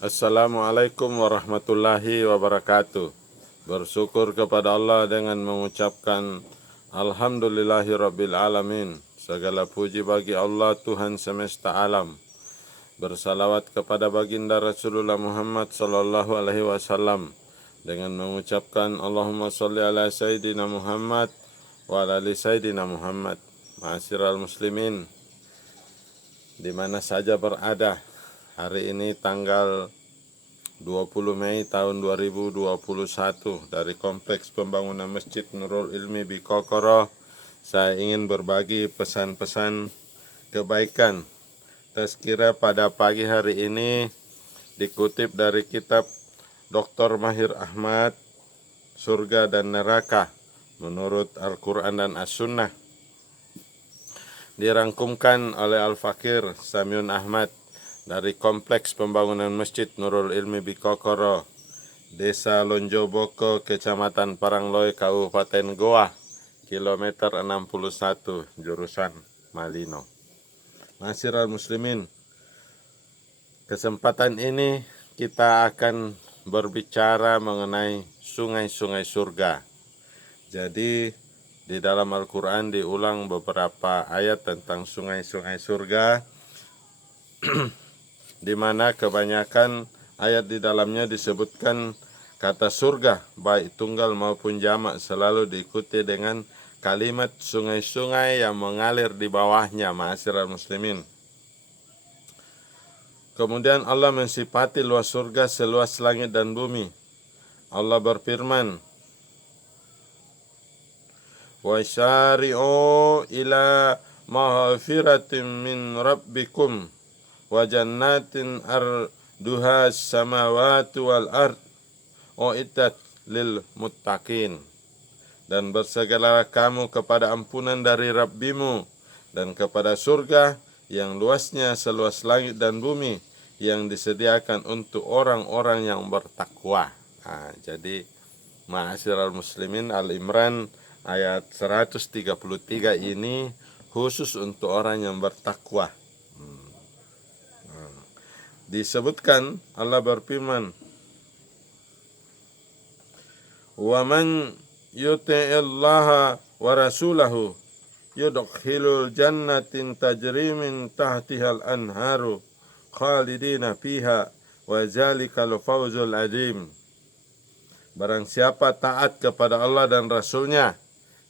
Assalamualaikum warahmatullahi wabarakatuh. Bersyukur kepada Allah dengan mengucapkan Alhamdulillahirabbil alamin. Segala puji bagi Allah Tuhan semesta alam. Bersalawat kepada baginda Rasulullah Muhammad sallallahu alaihi wasallam dengan mengucapkan Allahumma sholli ala sayyidina Muhammad wa ala ali sayyidina Muhammad. Ma'asyiral muslimin, di mana saja berada. Hari ini tanggal 20 Mei tahun 2021 dari Kompleks Pembangunan Masjid Nurul Ilmi Bikokoro, saya ingin berbagi pesan-pesan kebaikan. Tazkirah pada pagi hari ini dikutip dari kitab Dr. Mahir Ahmad, Surga dan Neraka menurut Al-Quran dan As-Sunnah. Dirangkumkan oleh Al-Fakir Samyun Ahmad dari Kompleks Pembangunan Masjid Nurul Ilmi Bikokoro, Desa Lonjoboko, Kecamatan Parangloy, Kabupaten Goa, kilometer 61, jurusan Malino. Ma'asyiral muslimin, kesempatan ini kita akan berbicara mengenai sungai-sungai surga. Jadi di dalam Al-Quran diulang beberapa ayat tentang sungai-sungai surga, di mana kebanyakan ayat di dalamnya disebutkan kata surga, baik tunggal maupun jamak, selalu diikuti dengan kalimat sungai-sungai yang mengalir di bawahnya, ma'asyiral muslimin. Kemudian Allah mensifati luas surga seluas langit dan bumi. Allah berfirman, "Wasyari'u ila maghfiratin min rabbikum wa jannatin arduha samawati wal ard uiddat lil muttaqin." Dan bersegeralah kamu kepada ampunan dari Rabbimu dan kepada surga yang luasnya seluas langit dan bumi yang disediakan untuk orang-orang yang bertakwa. Jadi ma'asyiral muslimin, Al-Imran ayat 133 ini khusus untuk orang yang bertakwa. Disebutkan Allah berfirman, "Wa man yuti'illaha wa rasulahu yudkhilul jannatin tajri min tahtihal anharu khalidina fiha wa zalikal fawzul azim." Barang siapa taat kepada Allah dan Rasulnya,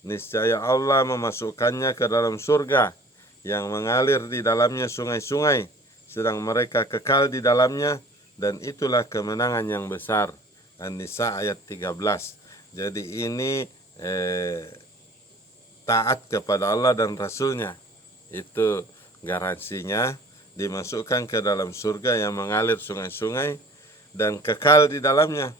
niscaya Allah memasukkannya ke dalam surga yang mengalir di dalamnya sungai-sungai, sedang mereka kekal di dalamnya, dan itulah kemenangan yang besar. An-Nisa ayat 13. Jadi ini taat kepada Allah dan Rasulnya, itu garansinya dimasukkan ke dalam surga yang mengalir sungai-sungai dan kekal di dalamnya.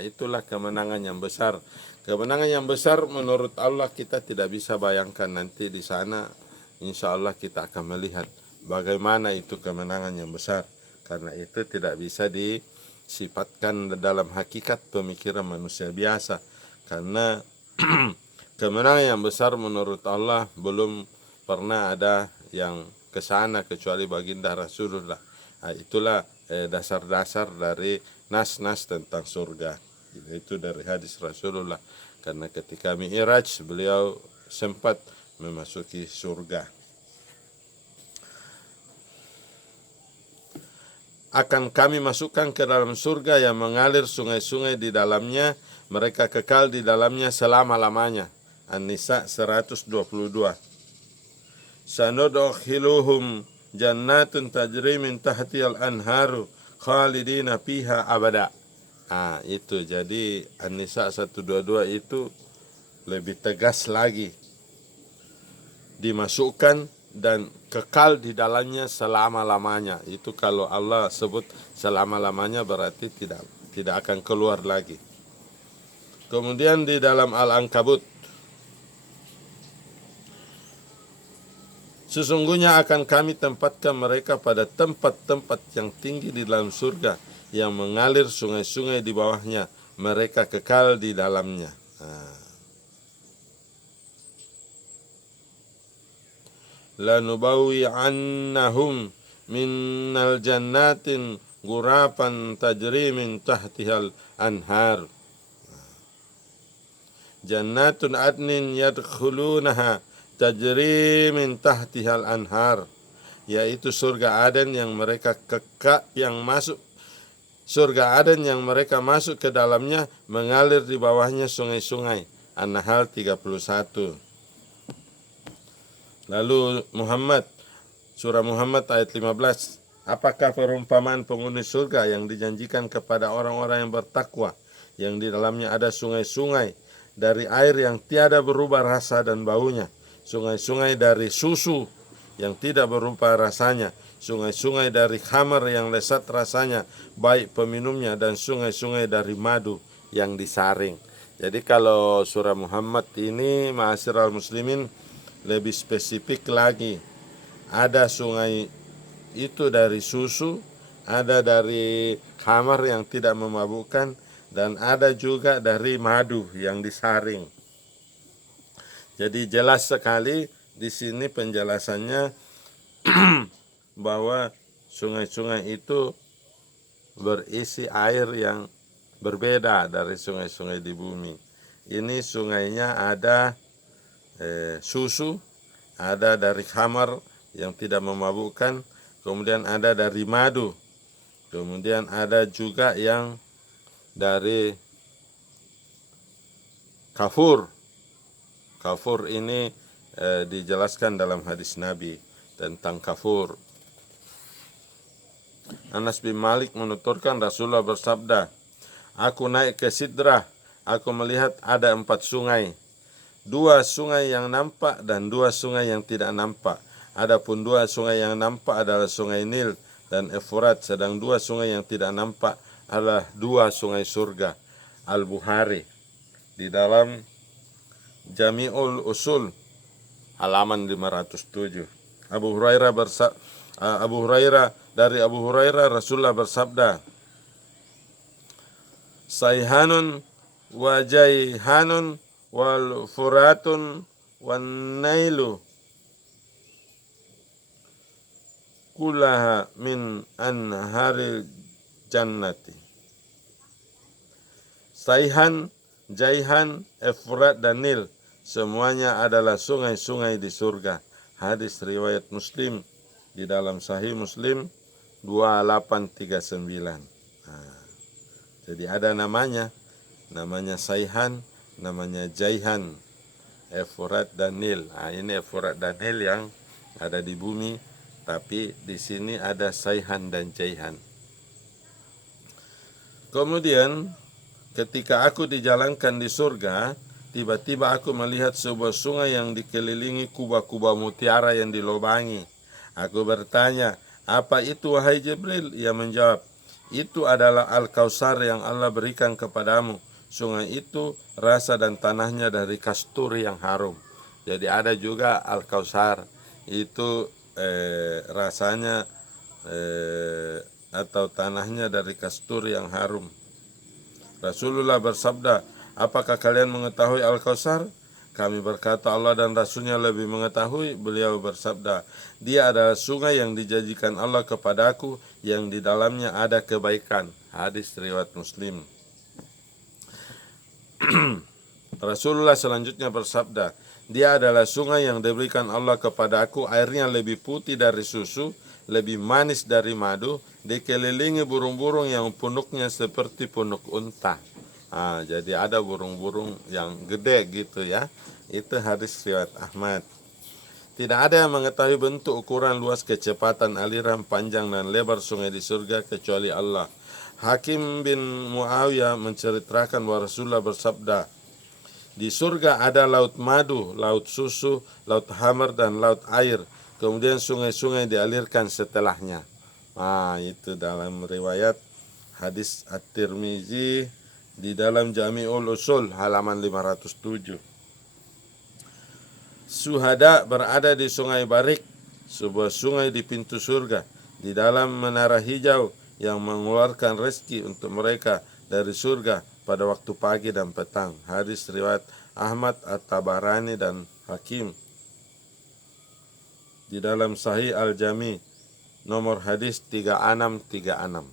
Itulah kemenangan yang besar. Kemenangan yang besar menurut Allah kita tidak bisa bayangkan. Nanti di sana insya Allah kita akan melihat bagaimana itu kemenangan yang besar. Karena itu tidak bisa disifatkan dalam hakikat pemikiran manusia biasa. Karena kemenangan yang besar menurut Allah belum pernah ada yang ke sana kecuali baginda Rasulullah. Itulah dasar-dasar dari nas-nas tentang surga. Itu dari hadis Rasulullah. Karena ketika Mi'raj beliau sempat memasuki surga. Akan kami masukkan ke dalam surga yang mengalir sungai-sungai di dalamnya, mereka kekal di dalamnya selama-lamanya. An-Nisa 122. Sanudkhiluhum jannatun tajri min tahtihal anharu khalidina fiha abada. Itu jadi An-Nisa 122 itu lebih tegas lagi, dimasukkan dan kekal di dalamnya selama-lamanya. Itu kalau Allah sebut selama-lamanya berarti tidak akan keluar lagi. Kemudian di dalam Al-Ankabut, sesungguhnya akan kami tempatkan mereka pada tempat-tempat yang tinggi di dalam surga yang mengalir sungai-sungai di bawahnya, mereka kekal di dalamnya. Lanubawi'annahum minnal jannatin ghurafan tajri min tahtihal anhar. Jannatun adnin yadkhulunaha tajri min tahtihal anhar, yaitu surga Aden yang mereka surga Aden yang mereka masuk ke dalamnya, mengalir di bawahnya sungai-sungai. An-Nahl 31. Lalu surah Muhammad ayat 15. Apakah perumpamaan penghuni surga yang dijanjikan kepada orang-orang yang bertakwa, yang di dalamnya ada sungai-sungai dari air yang tiada berubah rasa dan baunya, sungai-sungai dari susu yang tidak berubah rasanya, sungai-sungai dari khamar yang lezat rasanya baik peminumnya, dan sungai-sungai dari madu yang disaring. Jadi kalau surah Muhammad ini, ma'asyiral muslimin, lebih spesifik lagi. Ada sungai itu dari susu, ada dari khamar yang tidak memabukkan, dan ada juga dari madu yang disaring. Jadi jelas sekali di sini penjelasannya bahwa sungai-sungai itu berisi air yang berbeda dari sungai-sungai di bumi. Ini sungainya ada susu, ada dari khamar yang tidak memabukkan, kemudian ada dari madu, kemudian ada juga yang dari kafur. Kafur ini dijelaskan dalam hadis Nabi tentang kafur. Anas bin Malik menuturkan Rasulullah bersabda, aku naik ke Sidrah, aku melihat ada 4 sungai. 2 sungai yang nampak dan 2 sungai yang tidak nampak. Adapun 2 sungai yang nampak adalah sungai Nil dan Efrat, sedang 2 sungai yang tidak nampak adalah 2 sungai surga. Al-Bukhari di dalam Jami'ul Usul halaman 507. Abu Hurairah Rasulullah bersabda, Sayhanun wa Jaihanun wal Furatun wan Nailu kullaha min anharil jannati. Sayhan, Jaihan, Efrat dan Nil semuanya adalah sungai-sungai di surga. Hadis riwayat Muslim di dalam Sahih Muslim 2839. Jadi ada namanya Sayhan, namanya Jaihan, Efrat dan Nil. Ini Efrat dan Nil yang ada di bumi, tapi di sini ada Sayhan dan Jaihan. Kemudian ketika aku dijalankan di surga, tiba-tiba aku melihat sebuah sungai yang dikelilingi kubah-kubah mutiara yang dilobangi. Aku bertanya, apa itu wahai Jibril? Ia menjawab, itu adalah Al-Kautsar yang Allah berikan kepadamu. Sungai itu rasa dan tanahnya dari kasturi yang harum. Jadi ada juga Al-Kautsar, itu rasanya atau tanahnya dari kasturi yang harum. Rasulullah bersabda, apakah kalian mengetahui Al-Kautsar? Kami berkata, Allah dan Rasulnya lebih mengetahui. Beliau bersabda, dia adalah sungai yang dijanjikan Allah kepadaku, yang di dalamnya ada kebaikan. Hadis riwayat Muslim. Rasulullah selanjutnya bersabda, dia adalah sungai yang diberikan Allah kepadaku, airnya lebih putih dari susu, lebih manis dari madu, dikelilingi burung-burung yang punuknya seperti punuk unta. Jadi ada burung-burung yang gede gitu ya. Itu hadis riwayat Ahmad. Tidak ada yang mengetahui bentuk, ukuran, luas, kecepatan, aliran, panjang dan lebar sungai di surga kecuali Allah. Hakim bin Muawiyah menceritakan bahwa Rasulullah bersabda, di surga ada laut madu, laut susu, laut hamar dan laut air. Kemudian sungai-sungai dialirkan setelahnya. Itu dalam riwayat hadis At-Tirmizi di dalam Jami'ul Usul halaman 507. Syuhada berada di Sungai Barik, sebuah sungai di pintu surga, di dalam menara hijau yang mengeluarkan rezeki untuk mereka dari surga pada waktu pagi dan petang. Hadis riwayat Ahmad, At-Tabarani dan Hakim di dalam Sahih Al-Jami nomor hadis 3636.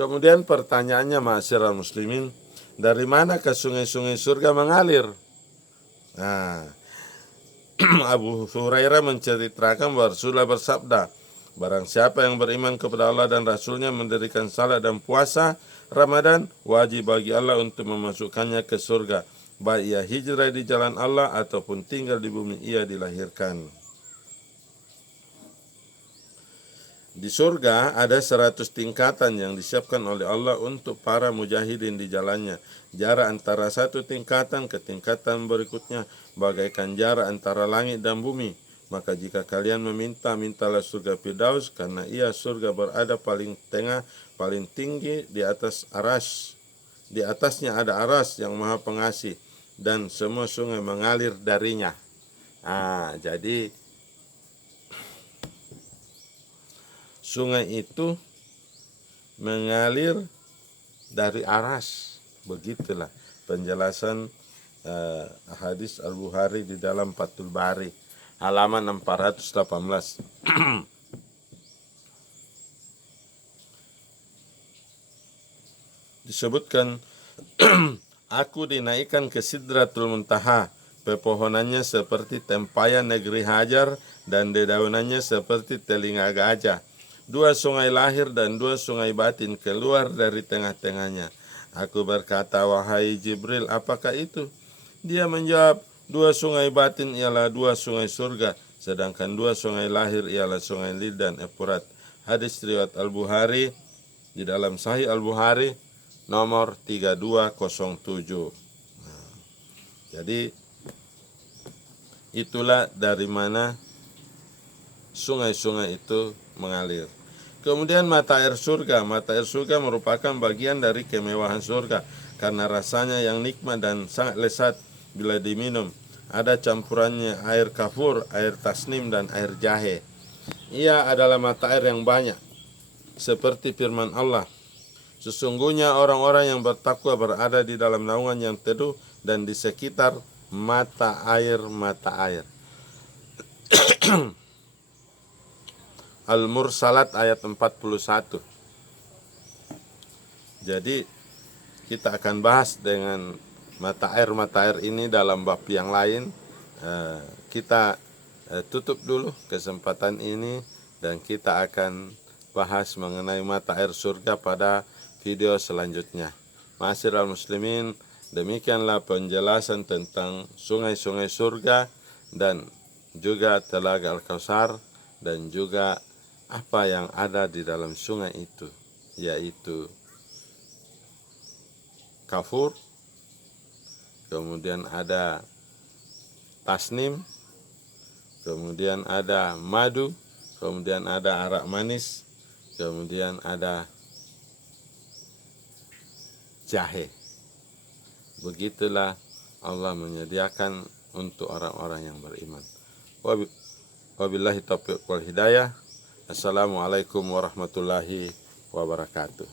Kemudian pertanyaannya, ma'asyiral muslimin, dari manakah sungai-sungai surga mengalir? Nah, Abu Hurairah menceritakan bahwa Rasulullah bersabda, barang siapa yang beriman kepada Allah dan Rasulnya, mendirikan salat dan puasa Ramadan, wajib bagi Allah untuk memasukkannya ke surga, baik ia hijrah di jalan Allah ataupun tinggal di bumi ia dilahirkan. Di surga ada 100 tingkatan yang disiapkan oleh Allah untuk para mujahidin di jalannya. Jarak antara satu tingkatan ke tingkatan berikutnya bagaikan jarak antara langit dan bumi. Maka jika kalian meminta, mintalah surga Firdaus, karena ia surga berada paling tengah, paling tinggi di atas aras. Di atasnya ada aras yang maha pengasih, dan semua sungai mengalir darinya. Jadi sungai itu mengalir dari aras. Begitulah penjelasan hadis Al-Bukhari di dalam Fathul Bari halaman 418. Disebutkan, aku dinaikkan ke Sidratul Muntaha, pepohonannya seperti tempayan negeri Hajar dan dedaunannya seperti telinga gajah. 2 sungai lahir dan 2 sungai batin keluar dari tengah-tengahnya. Aku berkata, wahai Jibril, apakah itu? Dia menjawab, 2 sungai batin ialah 2 sungai surga, sedangkan 2 sungai lahir ialah sungai Nil dan Efrat. Hadis riwayat Al-Bukhari di dalam Sahih Al-Bukhari nomor 3207. Jadi itulah dari mana sungai-sungai itu mengalir. Kemudian mata air surga. Mata air surga merupakan bagian dari kemewahan surga karena rasanya yang nikmat dan sangat lezat bila diminum. Ada campurannya air kafur, air tasnim, dan air jahe. Ia adalah mata air yang banyak, seperti firman Allah, sesungguhnya orang-orang yang bertakwa berada di dalam naungan yang teduh dan di sekitar mata air. Al-Mursalat ayat 41. Jadi kita akan bahas dengan mata air ini dalam bab yang lain. Kita tutup dulu kesempatan ini dan kita akan bahas mengenai mata air surga pada video selanjutnya. Ma'asyiral muslimin, demikianlah penjelasan tentang sungai-sungai surga dan juga Telaga Al-Kautsar dan juga apa yang ada di dalam sungai itu, yaitu kafur, kemudian ada tasnim, kemudian ada madu, kemudian ada arak manis, kemudian ada jahe. Begitulah Allah menyediakan untuk orang-orang yang beriman. Wabillahi taufiq wal hidayah. Assalamualaikum warahmatullahi wabarakatuh.